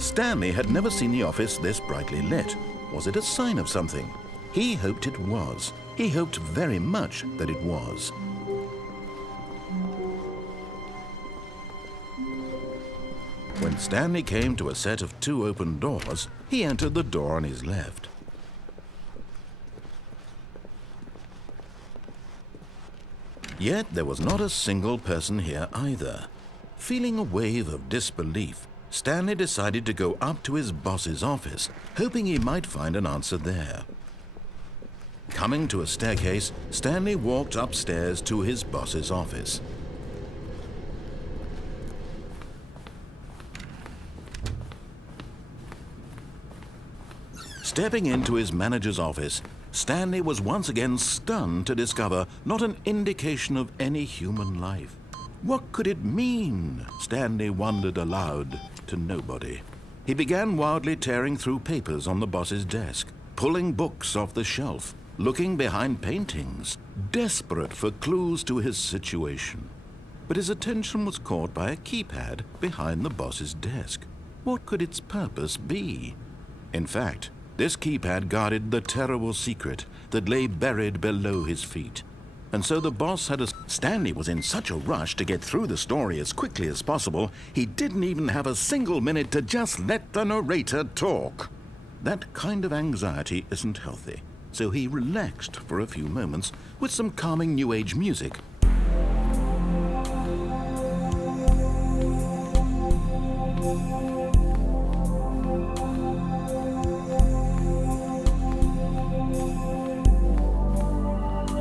Stanley had never seen the office this brightly lit. Was it a sign of something? He hoped it was. He hoped very much that it was. When Stanley came to a set of 2 open doors, he entered the door on his left. Yet there was not a single person here either. Feeling a wave of disbelief, Stanley decided to go up to his boss's office, hoping he might find an answer there. Coming to a staircase, Stanley walked upstairs to his boss's office. Stepping into his manager's office, Stanley was once again stunned to discover not an indication of any human life. What could it mean? Stanley wondered aloud to nobody. He began wildly tearing through papers on the boss's desk, pulling books off the shelf, looking behind paintings, desperate for clues to his situation. But his attention was caught by a keypad behind the boss's desk. What could its purpose be? In fact, this keypad guarded the terrible secret that lay buried below his feet. And so the boss had Stanley was in such a rush to get through the story as quickly as possible, he didn't even have a single minute to just let the narrator talk. That kind of anxiety isn't healthy, so he relaxed for a few moments with some calming New Age music.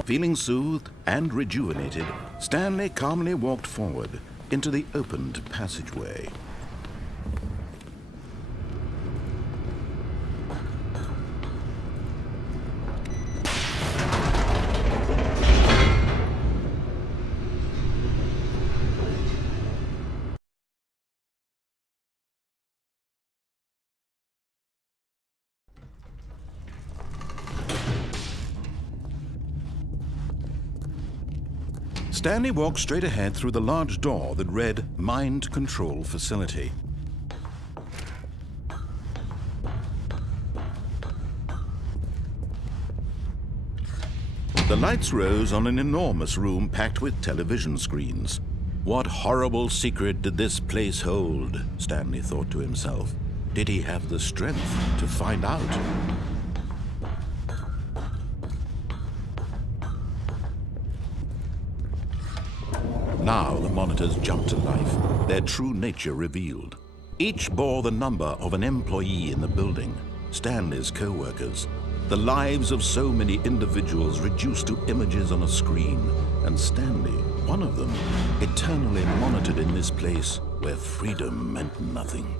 Feeling soothed and rejuvenated, Stanley calmly walked forward into the opened passageway. Stanley walked straight ahead through the large door that read Mind Control Facility. The lights rose on an enormous room packed with television screens. What horrible secret did this place hold? Stanley thought to himself. Did he have the strength to find out? Now the monitors jumped to life, their true nature revealed. Each bore the number of an employee in the building, Stanley's co-workers. The lives of so many individuals reduced to images on a screen, and Stanley, one of them, eternally monitored in this place where freedom meant nothing.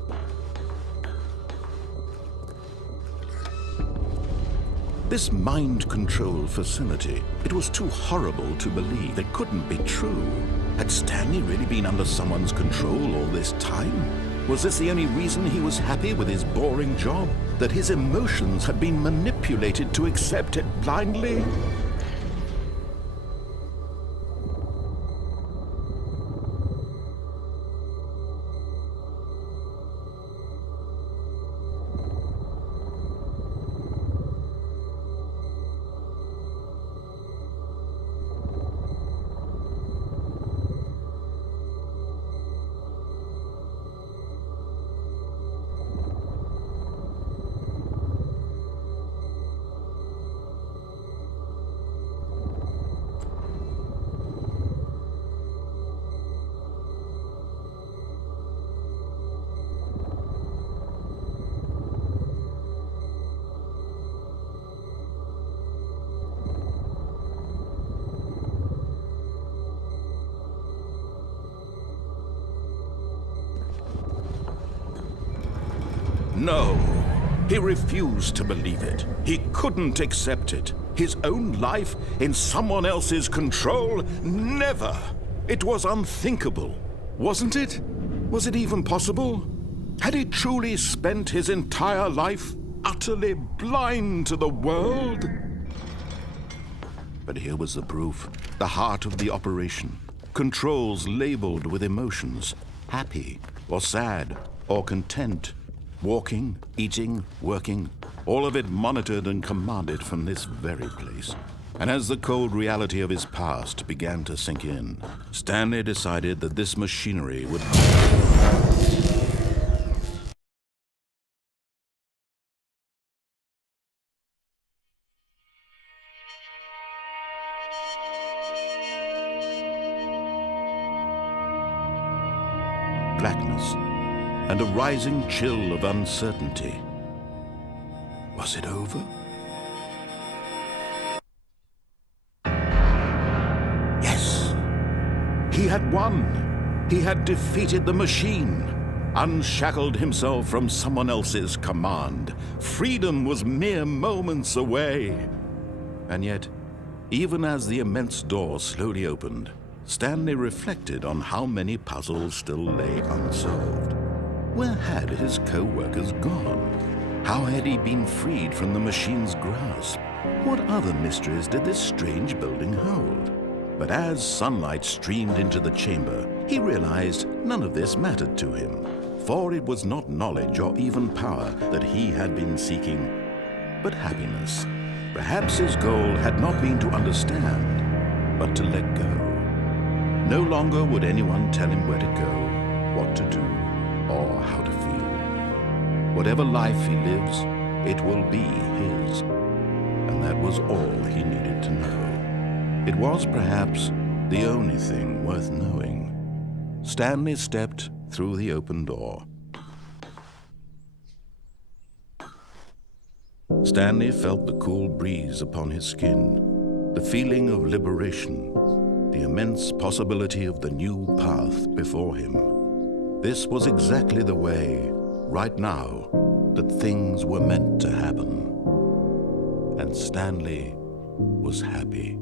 This mind control facility, it was too horrible to believe. It couldn't be true. Had Stanley really been under someone's control all this time? Was this the only reason he was happy with his boring job? That his emotions had been manipulated to accept it blindly? No, he refused to believe it. He couldn't accept it. His own life in someone else's control? Never! It was unthinkable, wasn't it? Was it even possible? Had he truly spent his entire life utterly blind to the world? But here was the proof, the heart of the operation. Controls labeled with emotions, happy or sad or content. Walking, eating, working, all of it monitored and commanded from this very place. And as the cold reality of his past began to sink in, Stanley decided that this machinery would... blackness and a rising chill of uncertainty. Was it over? Yes! He had won! He had defeated the machine, unshackled himself from someone else's command. Freedom was mere moments away. And yet, even as the immense door slowly opened, Stanley reflected on how many puzzles still lay unsolved. Where had his co-workers gone? How had he been freed from the machine's grasp? What other mysteries did this strange building hold? But as sunlight streamed into the chamber, he realized none of this mattered to him, for it was not knowledge or even power that he had been seeking, but happiness. Perhaps his goal had not been to understand, but to let go. No longer would anyone tell him where to go, what to do, or how to feel. Whatever life he lives, it will be his. And that was all he needed to know. It was perhaps the only thing worth knowing. Stanley stepped through the open door. Stanley felt the cool breeze upon his skin, the feeling of liberation, the immense possibility of the new path before him. This was exactly the way, right now, that things were meant to happen. And Stanley was happy.